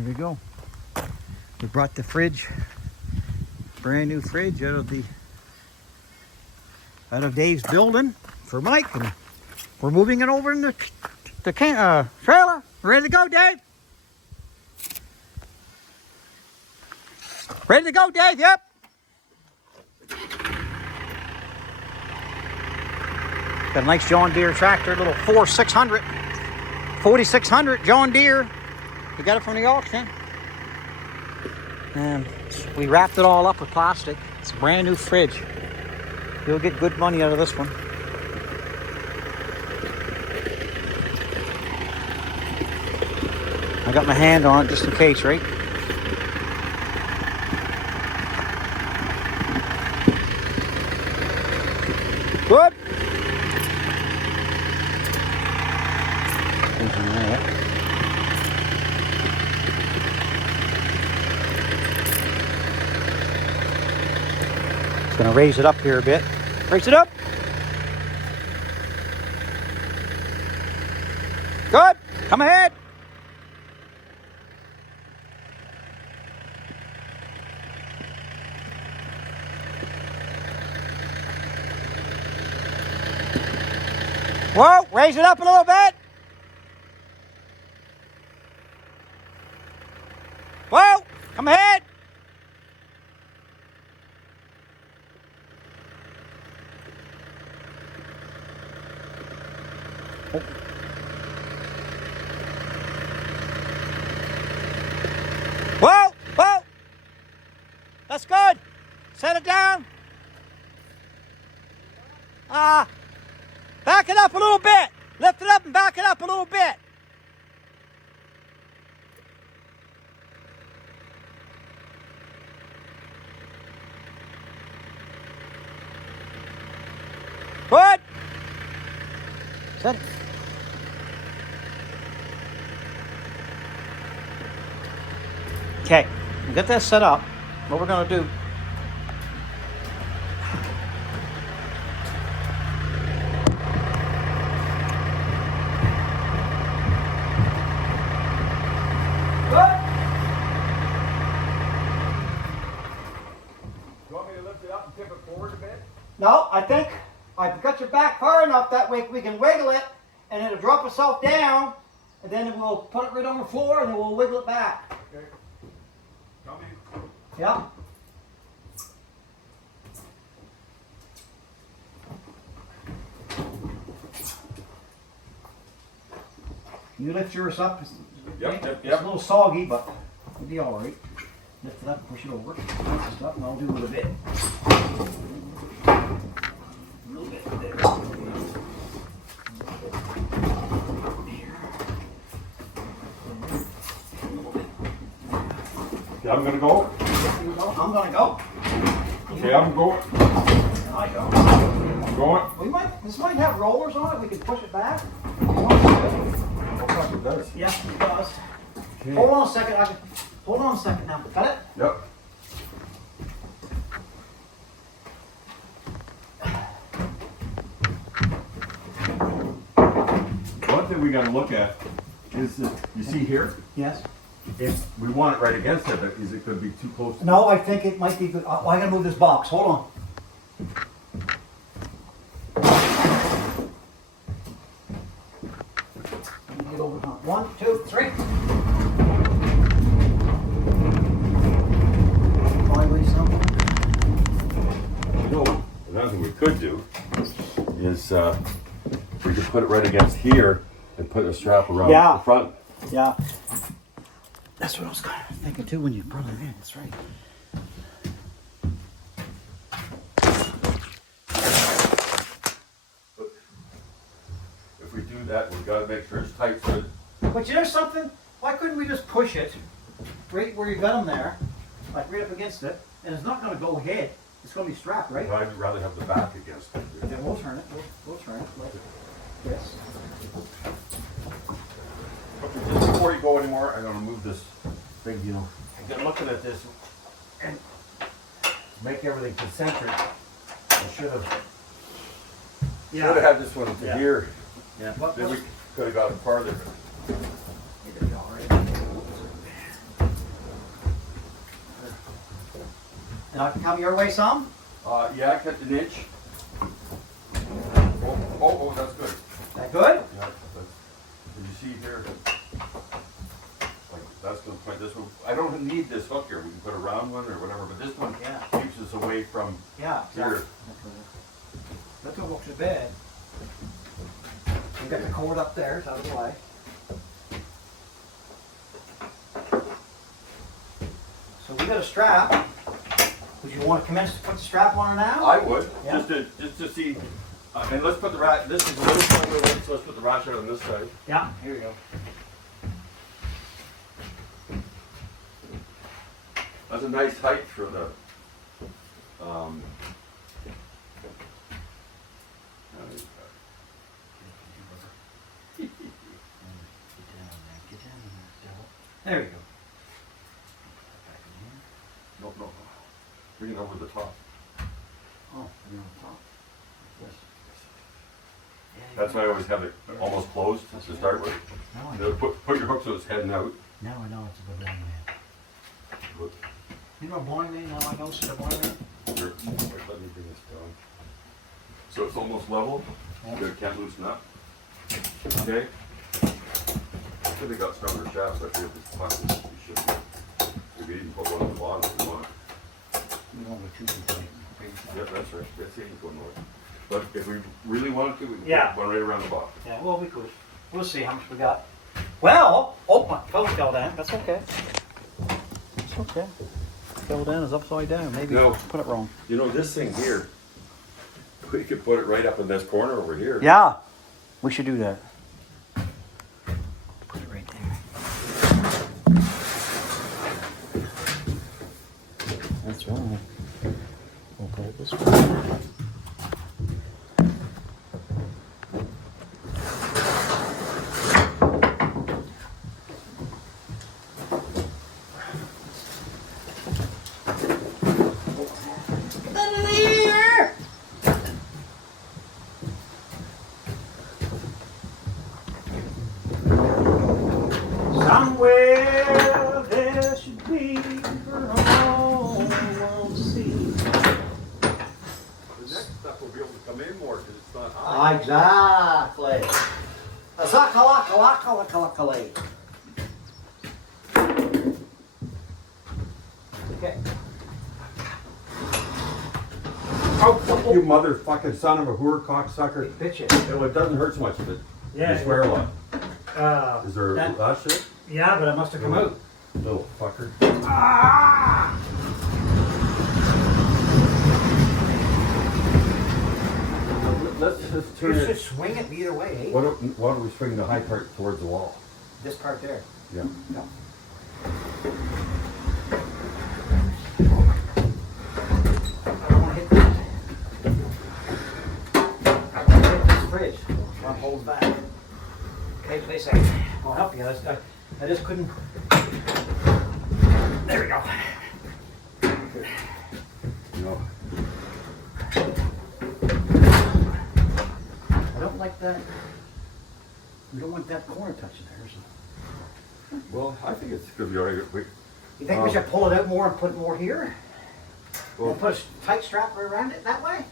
Here we go. We brought the fridge, brand new fridge out of Dave's building for Mike, and we're moving it over in the trailer. Ready to go, Dave? Ready to go, Dave? Yep. Got a nice John Deere tractor, little 4600 John Deere. We got it from the auction. And we wrapped it all up with plastic. It's a brand new fridge. You'll get good money out of this one. I got my hand on it just in case, right? Good. Just gonna raise it up here a bit. Raise it up. Good. Come ahead. Whoa, raise it up a little bit. Whoa, come ahead. Oh. Whoa, whoa. That's good. Set it down. Back it up a little bit. Lift it up and back it up a little bit. Good. Set it. Okay, we'll get this set up. What we're going to do. No, I think I've got your back far enough that way we can wiggle it and it'll drop itself down and then we'll put it right on the floor and then we'll wiggle it back. Okay. Come in. Yeah. You lift yours up. Yep. It's a little soggy, but it'll be all right. Lift it up, push it over. That's stuff, and I'll do a little bit. There. Okay, I'm gonna go. I'm gonna go. Okay, I'm going. I go. I'm going. This might have rollers on it. We can push it back. It does. Yeah, it does. Okay. Hold on a second. Hold on a second now. Got it? Yep. One thing we gotta look at is that, you see here, Yes. if we want it right against it, is it gonna be too close to? No, I think it might be good. Oh, I gotta move this box. Hold on. Let me get over. 1, 2, 3. You know, another thing we could do is we could put it right against here and put a strap around Yeah. the front. Yeah. That's what I was kind of thinking too when you brought it in. That's right. If we do that, we've got to make sure it's tight for it. But you know something? Why couldn't we just push it right where you got them there, like right up against it, and it's not going to go ahead. It's going to be strapped, right? I'd rather have the back against it. Then we'll turn it. We'll turn it like this. Okay, just before you go anymore, I'm going to move this thing, you know. I'm looking at this and make everything concentric. I should have had this one to here. Yeah. Then we could have got it farther. It'll be all right. Not to come your way some? Yeah, I cut an inch. Oh, that's good. That good? Yeah, did you see here? Like, that's gonna point this one. I don't need this hook here. We can put a round one or whatever, but this one Yeah. keeps us away from Yeah, here. exactly. That don't look too bad. You got the cord up there, it's out of the way. So we got a strap. Would you want to commence to put the strap on her now? I would, Yeah. just to see. And let's put the rat. This is a little further away, so let's put the ratchet on this side. Yeah, here we go. That's a nice height for the. There we go. No. Bring it over the top. Oh, you're on top. Yes. That's why I always have it almost closed to start with. Now I You know. know, put your hook so it's heading out. Now I know it's a good blind man. Look, You know a blind man? Now I know it's a blind man. here, wait, let me bring this down. So it's almost level. Good, can't loosen up. Okay. I think they got stronger shafts. I figured this plastic we should be. Maybe even put one on the bottom if you want. You want me to do Yep, that's right. That's the equal north. But if we really wanted to, we can Yeah. put one right around the bottom. Yeah, well, we could. We'll see how much we got. Well, oh, my phone fell down. That's okay. It's okay. Fell down is upside down. Maybe No. put it wrong. You know, this thing here, we could put it right up in this corner over here. Yeah, we should do that. Put it right there. That's right. We'll put it this way. Somewhere there should be for all the world to see. The next stuff will be able to come in more because it's not high. Exactly. Exactly. Okay. Oh, you motherfucking son of a whore cocksucker. Bitch it. It doesn't hurt so much, but Yeah, you swear a lot. Is there that- that shit? Yeah, but it must have come out. Little fucker. Ah! Let's just turn You should it. swing it either way, eh? Why don't we swing the high part towards the wall? This part there. Yeah. No. I don't want to hit that. I don't want to hit this bridge. One holds back. Okay, wait a second. I'll help you. I just couldn't. There we go. No. I don't like that. We don't want that corner touching there. So. Well, I think it's gonna be alright. You think we should pull it out more and put more here? Well, And put a tight strap around it that way?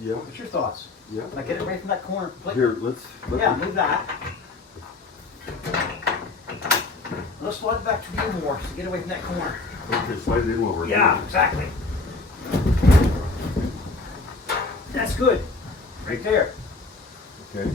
yeah. What's your thoughts? Yeah. Like get it away from that corner completely? Here, let's. Yeah, move that. Let's slide it back to you more to get away from that corner. Okay, slide it in while we're Yeah, exactly. That's good. Right there. Okay.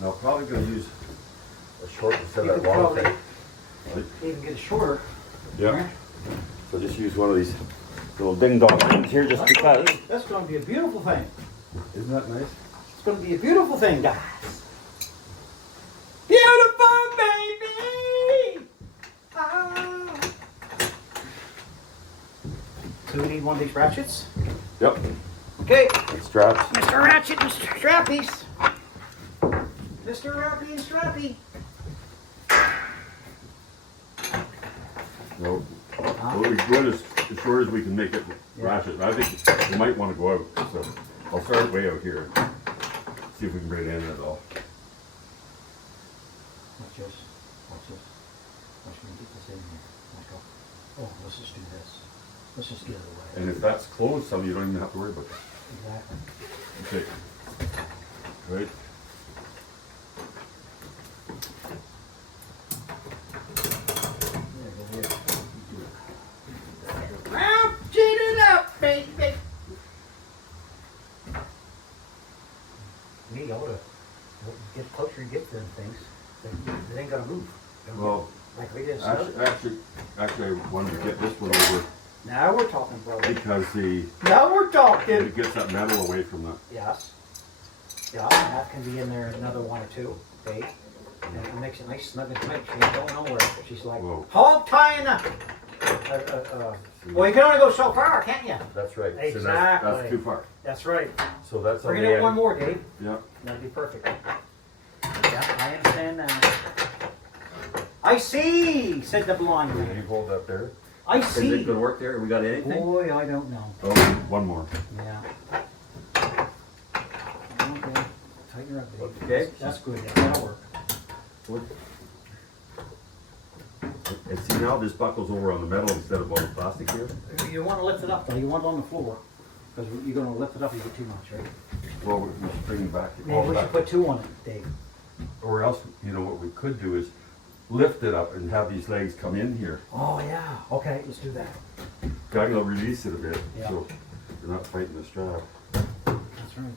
Now, probably gonna use a short instead You of could that long probably thing. Right? even get it shorter. Yeah. So just use one of these little ding dong things here just because. That's going to be a beautiful thing. Isn't that nice? It's going to be a beautiful thing, guys. Beautiful, baby! Ah. So we need one of these ratchets. Yep. Okay, Straps. Mr. Ratchet and Strappies. Mr. Rappy and Strappy. No. Well, we go as short as we can make it ratchet. I think we might want to go out. So I'll start way out here. See if we can bring it in at all. Watch this. Watch this. Watch me get this in here. Like, oh, let's just do this. Let's just get it away. And if that's closed, so you don't even have to worry about it. Exactly. Okay. Right? There, go here. You do it. Well, cheat it up, baby. Me, I would've get closer and get them things. They ain't gonna move. Well, Like we did. actually, I wanted to get this one over Now we're talking, brother. because Now we're talking. it gets that metal away from the. Yes. Yeah, and that can be in there another one or two, Dave. And it makes it nice, snug and tight. She ain't going nowhere. She's like Whoa. hog tying a. Well, you can only go so far, can't you? That's right. Exactly. So that's too far. That's right. So that's on Bring the it end. up one more, Dave. Yeah. That'd be perfect. Yeah, I understand now. I see, said the blonde Will man. you hold that there? I Is it see. gonna work there? We got anything? Boy, I don't know. Oh, one more. Yeah. Okay. Tighten her up, Dave. Okay. That's good. That'll work. And see now this buckles over on the metal instead of on the plastic here. You want to lift it up, though. You want it on the floor. Because you're going to lift it up, you get too much, right? Well, we should bring it back. Maybe we should put two on it, Dave. Or else, you know, what we could do is lift it up and have these legs come in here. Oh, yeah. Okay, let's do that. Gotta release it a bit, Yeah. so you're not fighting the strap. That's right.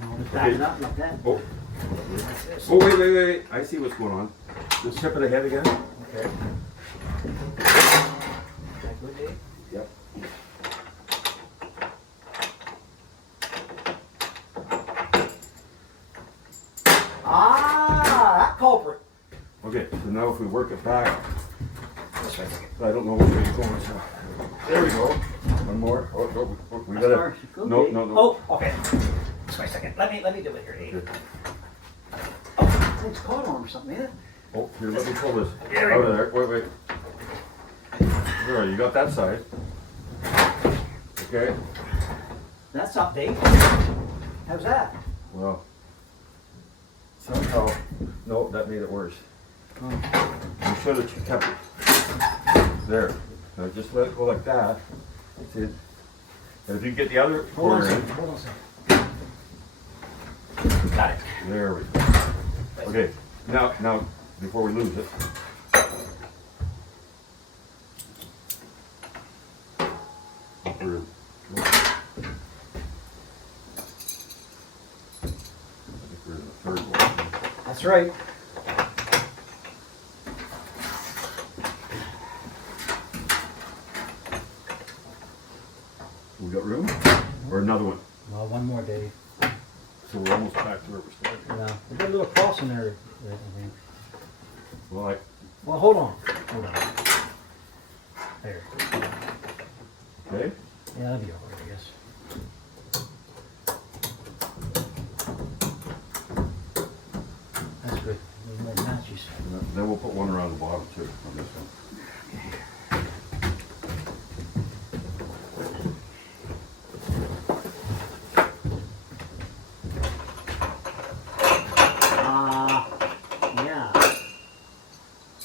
No, just back it up like that. Oh, Like this. oh, wait. I see what's going on. Just tip it ahead again. Okay. Is that good, Dave? Yep. Ah, that culprit. Okay, so now if we work it back, This way. I don't know which way it's going, so. There we go. One more. We As far gotta. as you go, No, Dave. no. Oh, okay. Just wait a second. Let me do it here, Dave. Okay. Oh, it's caught on or something, ain't it? Oh, here, let me pull this There we out go. of there. Wait. There, you got that side. Okay. That's up, Dave. How's that? Well, somehow, no, that made it worse. Oh. You should have kept it there. Now just let it go like that. See it? And if you get the other Hold on a corner in, second. Hold on a second. Got it. there we go. Okay, now, before we lose it. We're- I think we're in the third one. That's right. We got room? Or another one? Well, one more, Dave. So we're almost back to where we started. Yeah. We got a little cross in there, I think. Well, Well, hold on. Hold on. There. okay. Yeah, that'll be all right, I guess. That's good. Need more matches. Then we'll put one around the bottom too on this one. Yeah.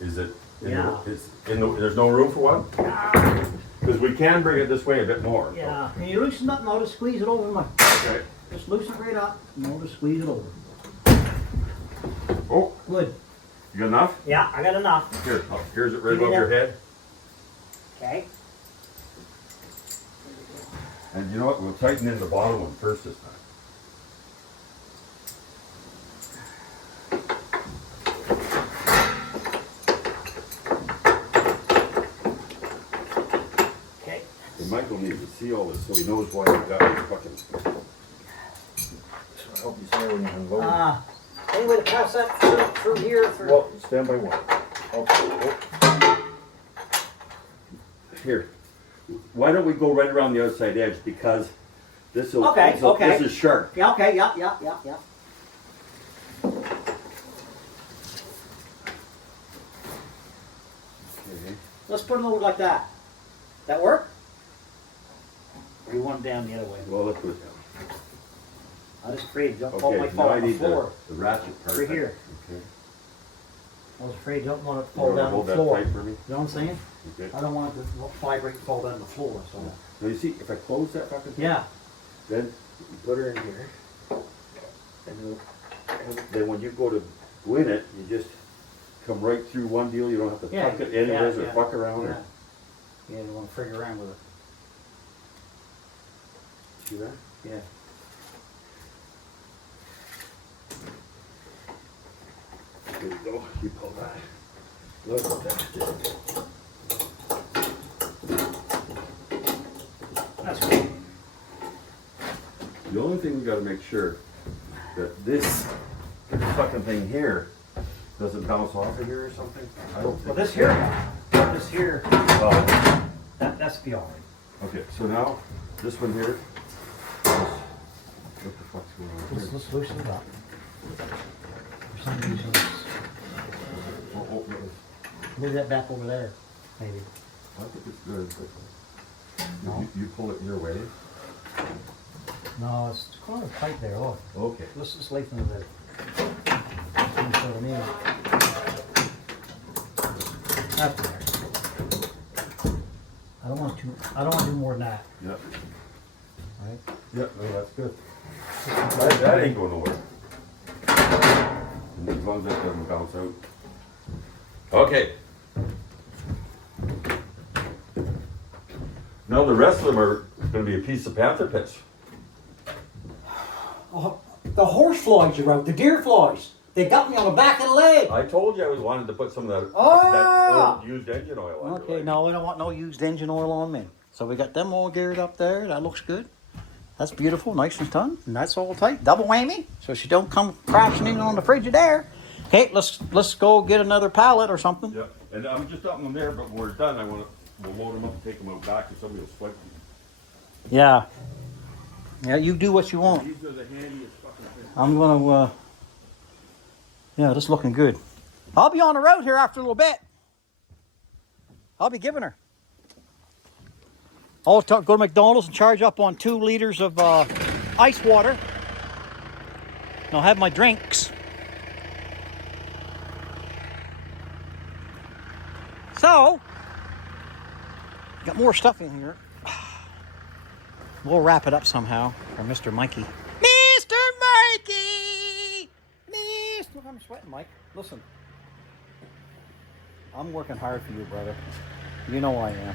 Is it? Yeah. There's no room for one? Because we can bring it this way a bit more. Yeah. Can you loosen up and I'll just squeeze it over my. Okay. Just loosen it right up and I'll just squeeze it over. Oh, Good. you got enough? Yeah, I got enough. Here, here's it right Give me above your that. head. Okay. And you know what? We'll tighten in the bottom one first this time. Okay. And Michael needs to see all this so he knows why you got this fucking. I hope you see when you unload. Any way to pass that through here? Through. Well, stand by one. Okay. Here. Why don't we go right around the outside edge because this will. Okay, okay. This is sharp. Yeah, okay, yeah. Okay. Let's put it over like that. That work? Or you want it down the other way? Well, let's put it down. I was afraid don't fall my Okay. fall Now I on the need floor. the ratchet part. Right here. Okay. I was afraid don't want it to You fall wanna down hold the that floor. tight for me? You know what I'm saying? Okay. I don't want it to vibrate and fall down the floor, so. Now you see, if I close that fucking thing, Yeah, then you put her in here, and then when you go to go in it, you just come right through one deal. You don't have to Yeah, tuck it anyways or yeah, fuck around yeah. or Yeah, you want to figure around with it. see that. Yeah. There you go. You pull that. Look at that. That's cool. The only thing we got to make sure that this fucking thing here doesn't bounce off of here or something. I don't think. Well, this here, that's be all right. Okay, so now this one here. What the fuck's going on here? Let's loosen it up. For some reason, Oh, move that back over there, maybe. I think it's good. But No. you pull it your way. No, it's kind of tight there. Oh, Okay. let's just lengthen it a bit. That's what I mean. Up there. I don't want to do more than that. Yep. Right? Yep. No, that's good. That ain't going nowhere. And as long as that doesn't bounce out. Okay. Now the rest of them are going to be a piece of panther piss. Oh, the horse flies are out. The deer flies. They got me on the back of the leg. I told you I was wanted to put some of that, Ah! that old used engine oil on. Okay, no, we don't want no used engine oil on me. So we got them all geared up there. That looks good. That's beautiful, nice and done. And that's all tight. Double whammy, so she don't come crashing in on the Frigidaire. Okay, let's go get another pallet or something. Yeah, and I'm just up in there, but when we're done, we'll load them up and take them out back, and somebody will swipe them. Yeah. Yeah, you do what you want. These are the handiest fucking things. I'm gonna, yeah, this looking good. I'll be on the road here after a little bit. I'll be giving her. I'll go to McDonald's and charge up on 2 liters of ice water. And I'll have my drinks. So, got more stuff in here. We'll wrap it up somehow for Mr. Mikey. Mr. Mikey! I'm sweating, Mike. Listen. I'm working hard for you, brother. You know I am.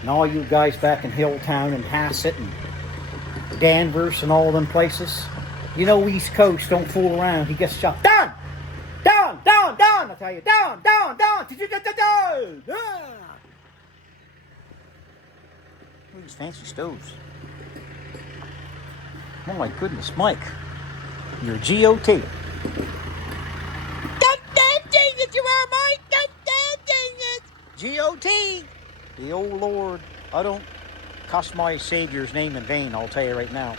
And all you guys back in Hilltown and Hassett and Danvers and all them places, you know East Coast don't fool around. He gets shot. Down! Down! Down! Down! I tell you, down! Down! Down! Down! Look at these fancy stoves. Oh my goodness, Mike. You're a GOT. Don't damn thing that you are, Mike! Don't damn thing it! GOT! The old Lord. I don't cuss my Savior's name in vain, I'll tell you right now.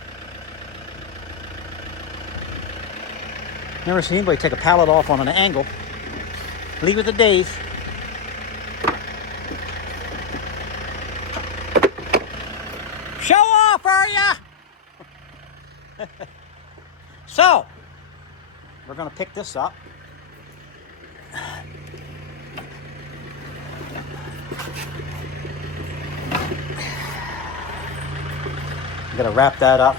Never seen anybody take a pallet off on an angle. Leave it to Dave. Show off, are ya? So, we're gonna pick this up. Gotta wrap that up.